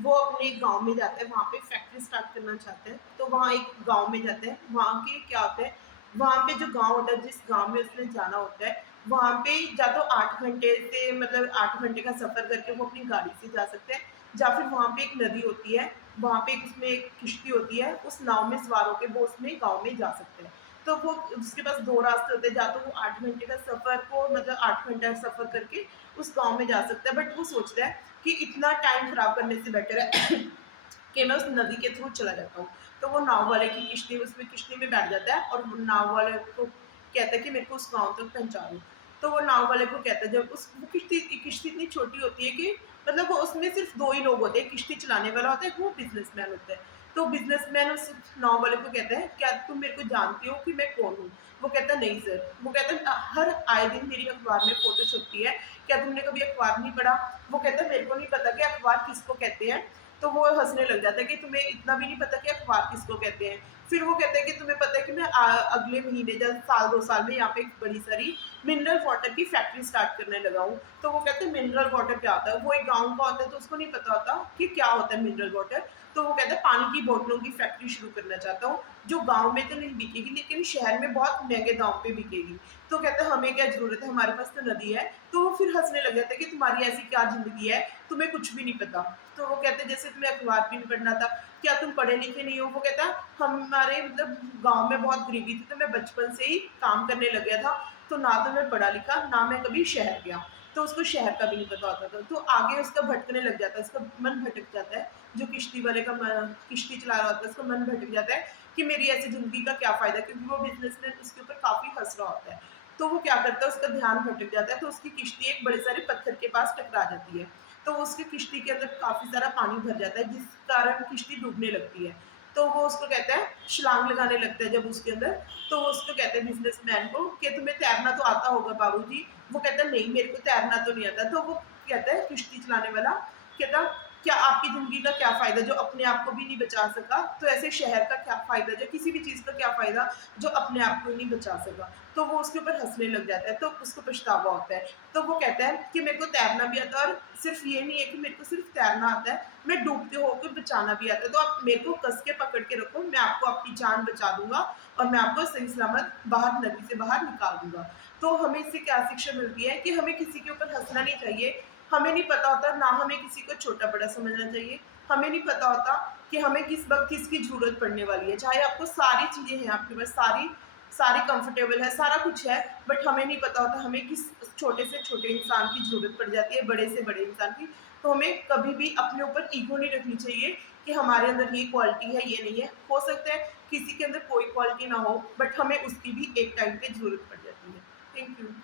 वो अपने गाँव में जाता है, वहाँ पे फैक्ट्री स्टार्ट करना चाहता है। तो वहाँ एक गाँव में जाता है, वहाँ के क्या होता है, वहाँ पे जो गाँव होता है, जिस गाँव में उसने जाना होता है, वहाँ पे या तो 8 घंटे से मतलब 8 घंटे का सफ़र करके वो अपनी गाड़ी से जा सकते हैं, या फिर वहाँ पे एक नदी होती है, वहाँ पे उसमें एक किश्ती होती है, उस नाव में सवार होके वो उसमें गाँव में जा सकते हैं। तो वो उसके पास 2 रास्ते होते हैं, या तो वो 8 घंटे का सफ़र को मतलब 8 घंटा सफ़र करके उस गाँव में जा सकता है, बट वो सोचता है कि इतना टाइम खराब करने से बेटर है कि मैं उस नदी के थ्रू चला जाता हूँ। तो वो नाव वाले की किश्ती उसमें किश्ती में बैठ जाता है और वो नाव वाले को कहता है कि मेरे को उस गाँव तक पहुँचा दो। तो वो नाव वाले को कहता है, जब उस वो किश्ती इतनी छोटी होती है कि मतलब वो उसमें सिर्फ़ 2 ही लोग होते हैं, किश्ती चलाने वाला होता है, वो बिज़नेसमैन होता है। तो बिज़नेसमैन उस नाव वाले को कहता है, "क्या तुम मेरे को जानते हो कि मैं कौन हूँ?" वो कहता है, "नहीं सर।" वो कहता है, हर आए दिन मेरी अखबार में फ़ोटो छपती है, क्या तुमने कभी अखबार नहीं पढ़ा?" वो कहता है, "मेरे को नहीं पता कि अखबार किसको कहते हैं।" तो वो हँसने लग जाता है कि तुम्हें इतना भी नहीं पता कि अखबार किसको कहते हैं। फिर वो कहता है कि तुम्हें पता है कि मैं अगले महीने या साल 2 साल में यहाँ पे एक बड़ी सारी मिनरल वाटर की फैक्ट्री स्टार्ट करने लगा हूँ। तो वो कहते हैं मिनरल वाटर क्या होता है? वो एक गाँव का होता है तो उसको नहीं पता होता कि क्या होता है मिनरल वाटर। तो वो कहता है पानी की बोतलों की फैक्ट्री शुरू करना चाहता हूँ, जो गाँव में तो नहीं बिकेगी लेकिन शहर में बहुत महँगे दाम पे बिकेगी। तो कहता है हमें क्या ज़रूरत है, हमारे पास तो नदी है। तो वो फिर हँसने लग जाता है कि तुम्हारी ऐसी क्या ज़िंदगी है, तुम्हें कुछ भी नहीं पता। तो वो कहते हैं जैसे तुम्हें अखबार भी नहीं पढ़ना था, क्या तुम पढ़े लिखे नहीं हो? वो कहता है हमारे मतलब गाँव में बहुत गरीबी थी तो मैं बचपन से ही काम करने लग गया था, तो ना तो मैं पढ़ा लिखा, ना मैं कभी शहर गया। तो उसको शहर का भी नहीं पता होता था। तो आगे उसका भटकने लग जाता है, उसका मन भटक जाता है, जो किश्ती वाले का किश्ती चला रहा होता है, उसका मन भटक जाता है कि मेरी ऐसी ज़िंदगी का क्या फ़ायदा? क्योंकि वो बिज़नेसमैन उसके ऊपर काफ़ी हँस रहा होता है। तो वो क्या करता है, उसका ध्यान भटक जाता है, तो उसकी किश्ती एक बड़े सारे पत्थर के पास टकरा जाती है। तो उसकी किश्ती के अंदर काफ़ी सारा पानी भर जाता है, जिस कारण किश्ती डूबने लगती है। तो वो उसको कहता है, छलांग लगाने लगता है जब उसके अंदर, तो वो उसको कहते हैं बिज़नेसमैन को कि तुम्हें तैरना तो आता होगा बाबूजी? वो कहता है नहीं मेरे को तैरना तो नहीं आता। तो वो कहता है किश्ती चलाने वाला, कहता क्या आपकी ज़िंदगी का क्या फ़ायदा जो अपने आप को भी नहीं बचा सका? तो ऐसे शहर का क्या फ़ायदा जो किसी भी चीज़ का क्या फ़ायदा जो अपने आप को ही नहीं बचा सका? तो वो उसके ऊपर हँसने लग जाता है, तो उसको पछतावा होता है। तो वो कहता है कि मेरे को तैरना भी आता है और सिर्फ़ ये नहीं है कि मेरे को सिर्फ़ तैरना आता है, मैं डूबते होके बचाना भी आता है। तो आप मेरे को कस के पकड़ के रखो, मैं आपको आपकी जान बचा दूँगा और मैं आपको सही सलामत बाहर नदी से बाहर निकाल दूँगा। तो हमें इससे क्या शिक्षा मिलती है कि हमें किसी के ऊपर हँसना नहीं चाहिए। हमें नहीं पता होता ना हमें किसी को छोटा-बड़ा समझना चाहिए। हमें नहीं पता होता कि हमें किस वक़्त किसकी ज़रूरत पड़ने वाली है। चाहे आपको सारी चीज़ें हैं आपके पास, सारी कंफर्टेबल है, सारा कुछ है, बट हमें नहीं पता होता हमें किस छोटे से छोटे इंसान की ज़रूरत पड़ जाती है, बड़े से बड़े इंसान की। तो हमें कभी भी अपने ऊपर ईगो नहीं रखनी चाहिए कि हमारे अंदर ये क्वालिटी है, ये नहीं है। हो सकता है किसी के अंदर कोई क्वालिटी ना हो, बट हमें उसकी भी एक टाइम पे ज़रूरत पड़ जाती है। Thank you.